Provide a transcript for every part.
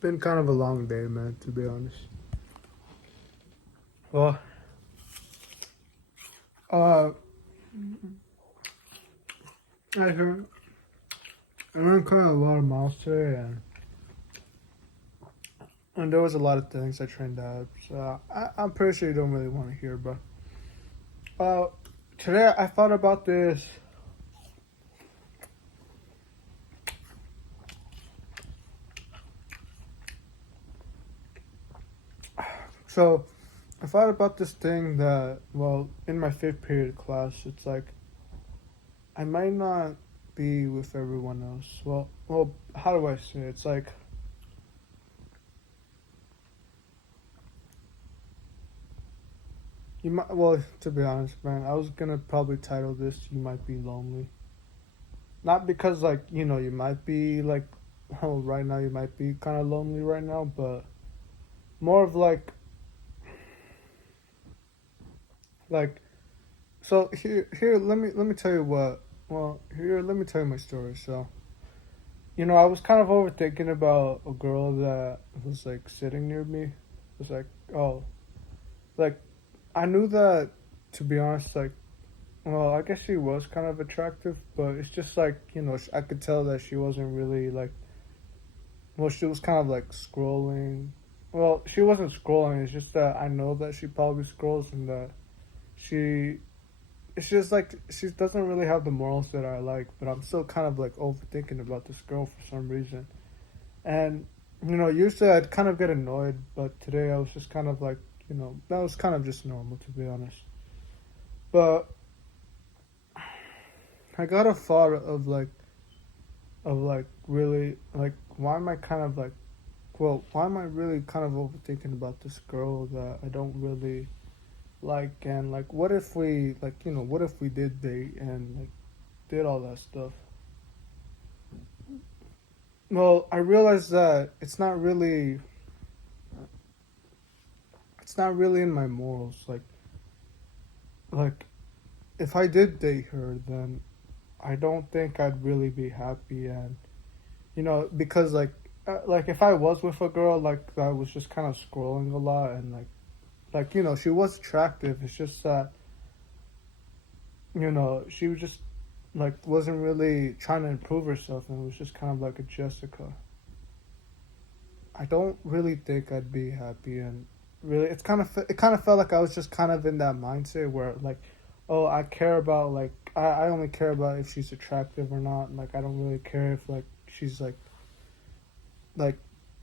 been kind of a long day, man, to be honest. Well, uh, I heard, I ran quite a lot of miles today, and there was a lot of things I trained out. So I'm pretty sure you don't really want to hear, but uh, today I thought about this. So I thought about this thing that, well, in my fifth period class, it's like I might not be with everyone else. Well, how do I say it? It's like you might. Well, to be honest, man, I was gonna probably title this "You Might Be Lonely." Not because like you might be like, oh, right now you might be kind of lonely right now, but more of like. So here let me tell you what. Well, here let me tell you my story. So I was kind of overthinking about a girl that was like sitting near me. It was like, oh, like I knew that, to be honest, like, well, I guess she was kind of attractive, but it's just like, I could tell that she wasn't really like, well, she was kind of like scrolling. Well, she wasn't scrolling, it's just that I know that she probably scrolls and that she, it's just like, she doesn't really have the morals that I like, but I'm still kind of like overthinking about this girl for some reason. And, usually I'd kind of get annoyed, but today I was just kind of like, that was kind of just normal, to be honest. But I got a thought of like really like why am I kind of like well why am I really kind of overthinking about this girl that I don't really like, and like what if we like what if we did date and like did all that stuff. Well, I realized that it's not really in my morals, like if I did date her, then I don't think I'd really be happy. And because like if I was with a girl like that was just kind of scrolling a lot, and like she was attractive, it's just that she was just like wasn't really trying to improve herself, and was just kind of like a Jessica. I don't really think I'd be happy. And really it kind of felt like I was just kind of in that mindset where like, oh, I care about like I only care about if she's attractive or not. Like I don't really care if like she's like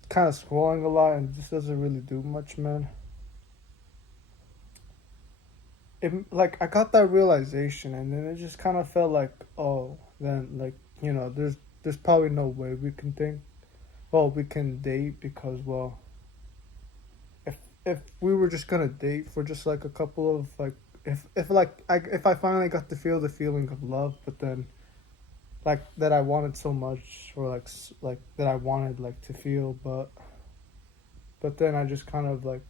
kind of scrolling a lot and just doesn't really do much, man. Like I got that realization, and then it just kind of felt like, oh, then like there's probably no way we can date, because well, if we were just gonna date for just like a couple of like, if I finally got to feel the feeling of love, but then like that I wanted so much, or like that I wanted like to feel, but then I just kind of like,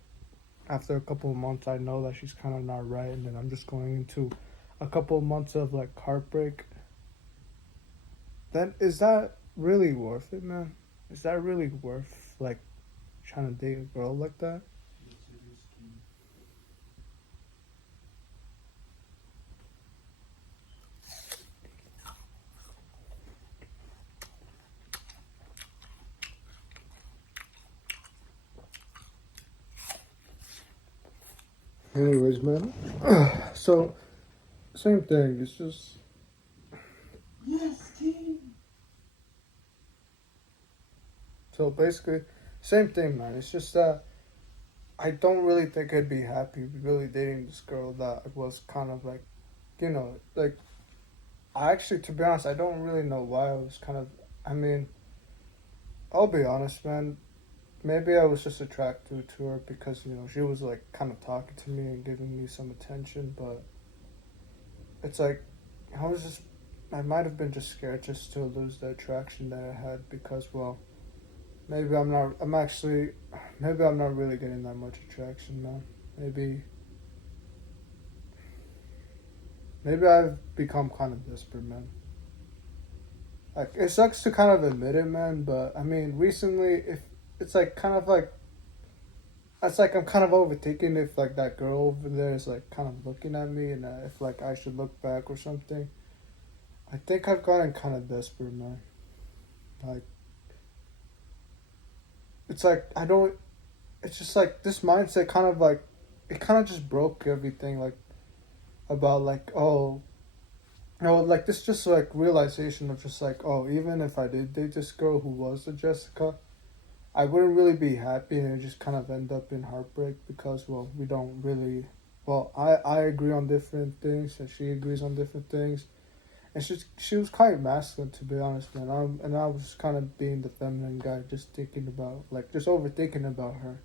after a couple of months, I know that she's kind of not right, and then I'm just going into a couple of months of like heartbreak. Then is that really worth it, man? Is that really worth like trying to date a girl like that? Anyways, man. So same thing. It's just so basically same thing, man. It's just that I don't really think I'd be happy really dating this girl that was kind of like, like I actually, to be honest, I don't really know why I was kind of. I mean, I'll be honest, man. Maybe I was just attracted to her because she was like kind of talking to me and giving me some attention, but it's like I was just. I might have been just scared just to lose the attraction that I had, because well, maybe I'm not. I'm actually. Maybe I'm not really getting that much attraction, man. Maybe. Maybe I've become kind of desperate, man. Like it sucks to kind of admit it, man. But I mean, recently, if it's like kind of like it's like I'm kind of overthinking if like that girl over there is like kind of looking at me, and if like I should look back or something. I think I've gotten kind of desperate, man. Like it's like I don't. It's just like this mindset kind of like it kind of just broke everything like about like oh no like this just like realization of just like oh even if I did date this girl who was a Jessica, I wouldn't really be happy, and it just kind of end up in heartbreak because well we don't really well I agree on different things and she agrees on different things, and she was quite masculine to be honest, man. And I was kind of being the feminine guy, just thinking about like just overthinking about her,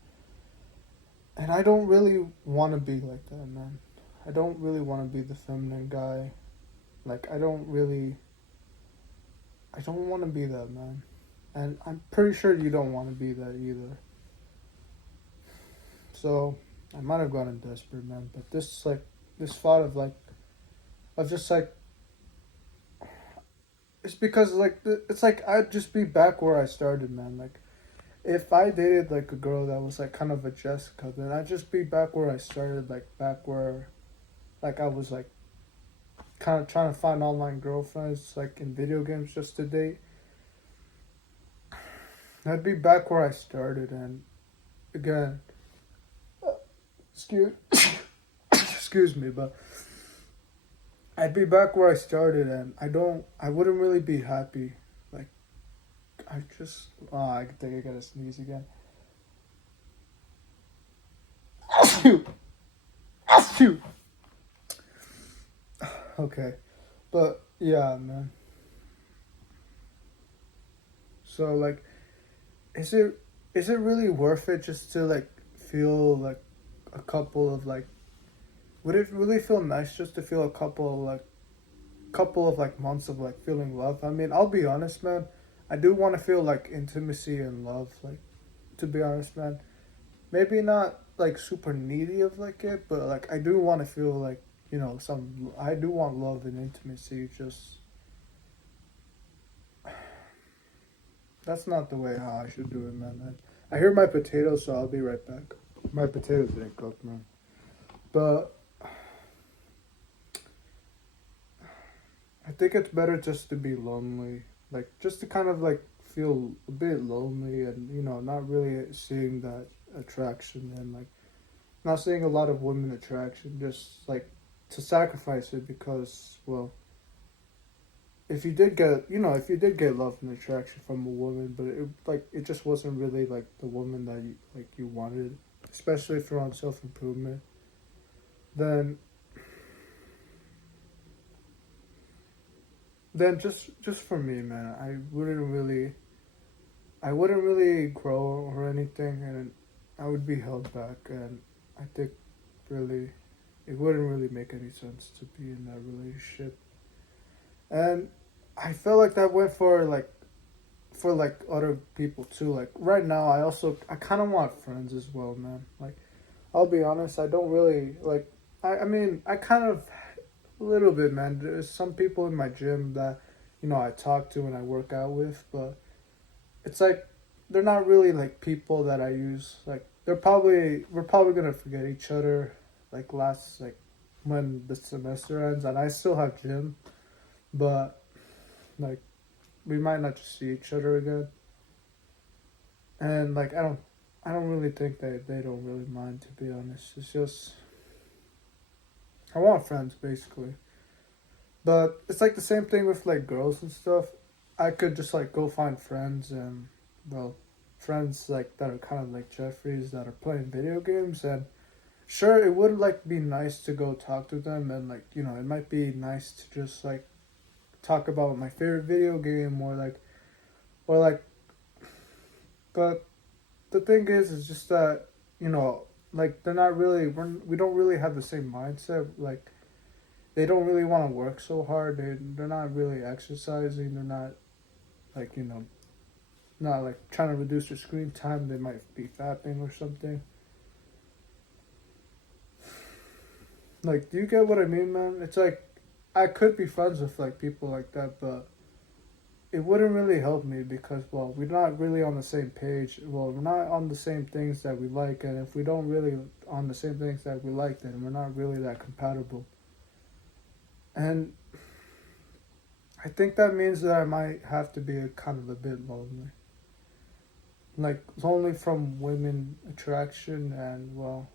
and I don't really want to be like that, man. I don't really want to be the feminine guy. Like I don't want to be that, man. And I'm pretty sure you don't want to be that either. So I might have gotten desperate, man. But this thought of like of just like it's because like it's like I'd just be back where I started, man. Like if I dated like a girl that was like kind of a Jessica, then I'd just be back where I started, like back where like I was like kind of trying to find online girlfriends like in video games just to date. I'd be back where I started, and again, excuse excuse me, but I'd be back where I started, and I wouldn't really be happy. Like I just, oh, I think I gotta sneeze again. Achoo, achoo. Okay, but yeah, man. So like, is it is it really worth it just to like feel like a couple of like? Would it really feel nice just to feel a couple of like months of like feeling love? I mean, I'll be honest, man. I do want to feel like intimacy and love. Like to be honest, man. Maybe not like super needy of like it, but like I do want to feel like some. I do want love and intimacy. Just that's not the way how I should do it, man. I hear my potatoes, so I'll be right back. My potatoes didn't cook, man. But I think it's better just to be lonely, like just to kind of like feel a bit lonely, and not really seeing that attraction, and like not seeing a lot of women attraction, just like to sacrifice it because well if you did get love and attraction from a woman, but it just wasn't really like the woman that you wanted, especially if you're on self-improvement, then just for me, man, I wouldn't really grow or anything, and I would be held back, and I think really it wouldn't really make any sense to be in that relationship. And I feel like that went for like other people too. Like right now, I kind of want friends as well, man. Like I'll be honest, I don't really like. I mean, I kind of a little bit, man. There's some people in my gym that I talk to and I work out with, but it's like they're not really like people that I use. Like we're probably gonna forget each other. Like when the semester ends, and I still have gym, but like we might not just see each other again. And like I don't really think they don't really mind, to be honest. It's just I want friends basically. But it's like the same thing with like girls and stuff. I could just like go find friends, and well friends like that are kind of like Jeffries that are playing video games, and sure it would like be nice to go talk to them, and like it might be nice to just like talk about my favorite video game, or like but the thing is just that like they're not really we don't really have the same mindset. Like they don't really want to work so hard. They're not really exercising. They're not like not like trying to reduce their screen time. They might be fapping or something. Like, do you get what I mean, man? It's like I could be friends with like people like that, but it wouldn't really help me because, well, we're not really on the same page. Well, we're not on the same things that we like, and if we don't really on the same things that we like, then we're not really that compatible. And I think that means that I might have to be a kind of a bit lonely. Like lonely from women attraction and, well,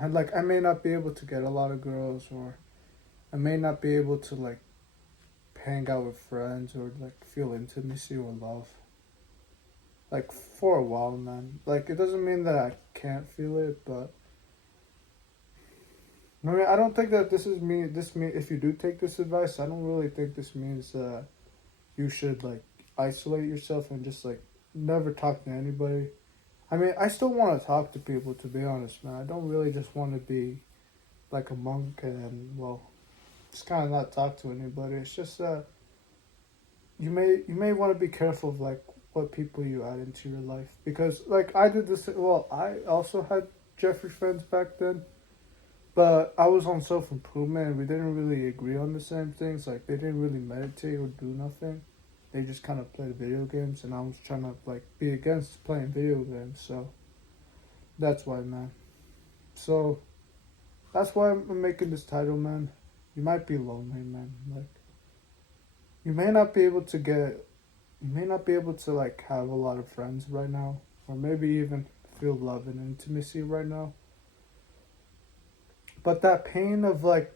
and like I may not be able to get a lot of girls, or I may not be able to like hang out with friends or like feel intimacy or love. Like for a while, man. Like it doesn't mean that I can't feel it, but I mean I don't think that this is me. This me if you do take this advice, I don't really think this means you should like isolate yourself and just like never talk to anybody. I mean, I still want to talk to people, to be honest, man. I don't really just want to be like a monk and, well, just kind of not talk to anybody. It's just you may want to be careful of like what people you add into your life, because like I did this. Well, I also had Jeffrey friends back then, but I was on self improvement and we didn't really agree on the same things. Like they didn't really meditate or do nothing. They just kind of played video games, and I was trying to like be against playing video games. So that's why, man. So that's why I'm making this title, man. You might be lonely, man. Like you may not be able to get, you may not be able to like have a lot of friends right now, or maybe even feel love and intimacy right now. But that pain of like,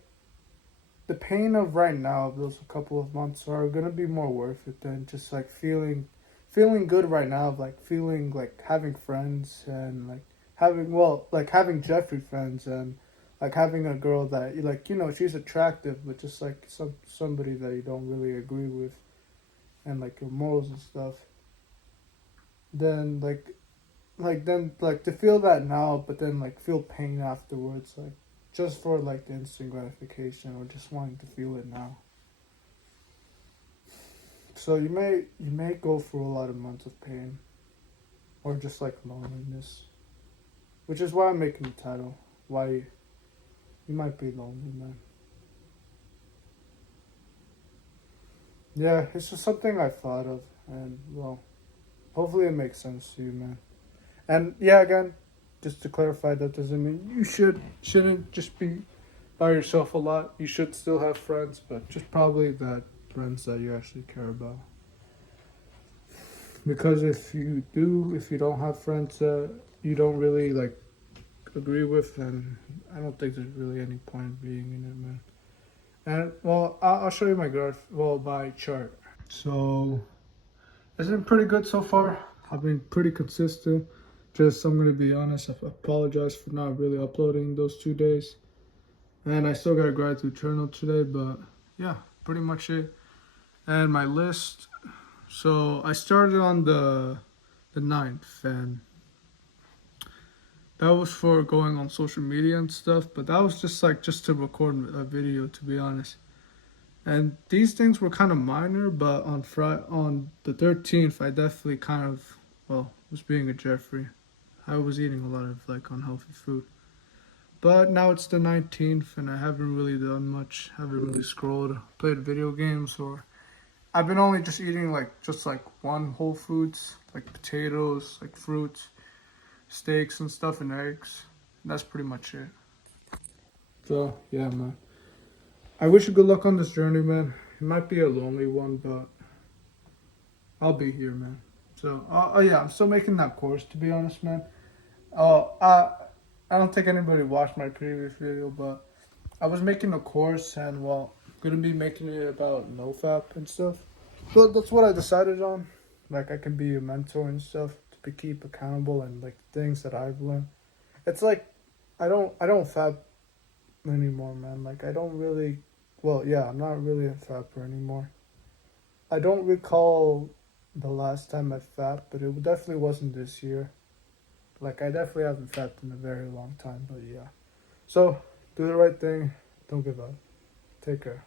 the pain of right now, of those couple of months, are gonna be more worth it than just like feeling good right now, of like feeling like having friends and like having, well, like having Jeffrey friends and like having a girl that you like, she's attractive, but just like somebody that you don't really agree with, and like your morals and stuff. Then like to feel that now, but then like feel pain afterwards, like just for like the instant gratification or just wanting to feel it now. So you may go through a lot of months of pain, or just like loneliness, which is why I'm making the title. Why you might be lonely, man. Yeah, it's just something I thought of, and, well, hopefully it makes sense to you, man. And yeah, again, just to clarify, that doesn't mean you shouldn't just be by yourself a lot. You should still have friends, but just probably that friends that you actually care about. Because if you don't have friends that you don't really like agree with, then I don't think there's really any point being in it, man. And, well, I'll show you my graph. Well, my chart. So it's been pretty good so far. I've been pretty consistent. Just, I'm gonna be honest, I apologize for not really uploading those 2 days. And I still got a gratitude journal today, but yeah, pretty much it. And my list. So I started on the 9th, and that was for going on social media and stuff, but that was just to record a video, to be honest. And these things were kind of minor, but on the 13th, I definitely kind of, well, was being a Jeffrey. I was eating a lot of like unhealthy food. But now it's the 19th, and I haven't really done much. Haven't really scrolled, played video games, or I've been only just eating like just like one whole foods, like potatoes, like fruits, steaks and stuff, and eggs. And that's pretty much it. So yeah, man. I wish you good luck on this journey, man. It might be a lonely one, but I'll be here, man. So, oh yeah, I'm still making that course, to be honest, man. Oh, I don't think anybody watched my previous video, but I was making a course, and, well, I'm gonna be making it about NoFap and stuff. So that's what I decided on. Like, I can be a mentor and stuff to keep accountable, and like things that I've learned. It's like I don't fap anymore, man. Like I don't really. Well, yeah, I'm not really a fapper anymore. I don't recall the last time I fapped, but it definitely wasn't this year. Like I definitely haven't fapped in a very long time, but yeah. So do the right thing. Don't give up. Take care.